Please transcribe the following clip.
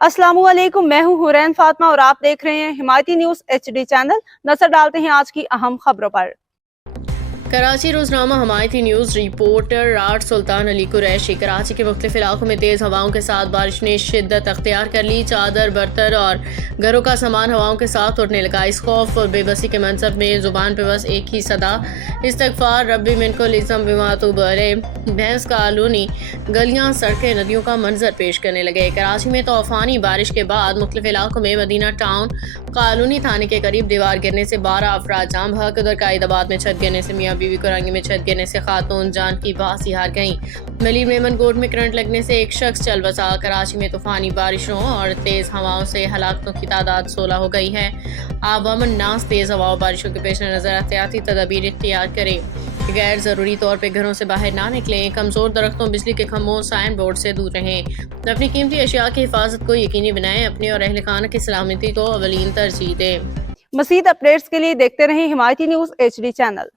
अस्सलाम वालेकुम, मैं हूं हुरैन फातिमा और आप देख रहे हैं हिमायती न्यूज HD चैनल। नजर डालते हैं आज की अहम खबरों पर। कराची रोजनामा हमायती न्यूज रिपोर्टर राट सुल्तान अली कुरैशी। कराची के मुख्तलिफ इलाकों में तेज़ हवाओं के साथ बारिश ने शिद्दत अख्तियार कर ली। चादर बर्तन और घरों का सामान हवाओं के साथ उड़ने लगा। इस खौफ और बेबसी के मंजर में जुबान पे बस एक ही सदा, इस्तगफार रब्बी मिनकुल इज़्म बिमा तूब अलैह। भैंस का आलूनी गलियां, सड़कें, नदियों का मंजर पेश करने लगे। कराची में तूफानी बारिश के बाद मुख्तलिफ इलाकों में मदीना टाउन कालूनी थाने के करीब दीवार गिरने से 12 अफराद जाम बहक। उधर कायदाबाद में छत गिरने से मियाँ बीवी कुरंगी में छत गिरने से खातून जान की बासी हार गईं। मलीर मेमन कोट में करंट लगने से एक शख्स चल बसा। कराची में तूफानी बारिशों और तेज हवाओं से हलाकतों की तादाद 16 हो गई है। आवाम नास तेज हवाओं बारिशों के पेश नजर एहतियाती तदाबीर इख्तियार करें। गैर ज़रूरी तौर पर घरों से बाहर ना निकलें। कमज़ोर दरख्तों, बिजली के खंभों, साइन बोर्ड से दूर रहें। अपनी कीमती अशिया की हिफाजत को यकीनी बनाएं। अपने और अहल खाना की सलामती को अवलीन तरजीह दें। मज़ीद अपडेट्स के लिए देखते रहें हिमायती न्यूज HD चैनल।